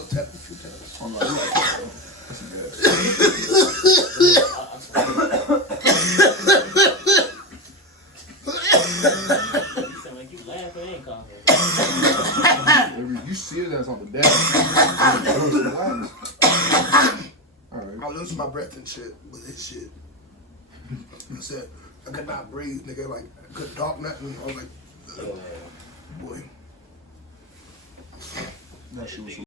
go tap a few times. I'm like, that's good. You sound like you laughing and coughing. You see it as on the deck. Alright. I lose my breath and shit with this shit. I said, I could not breathe, nigga. Like, I couldn't talk nothing. I was like, boy. That shit was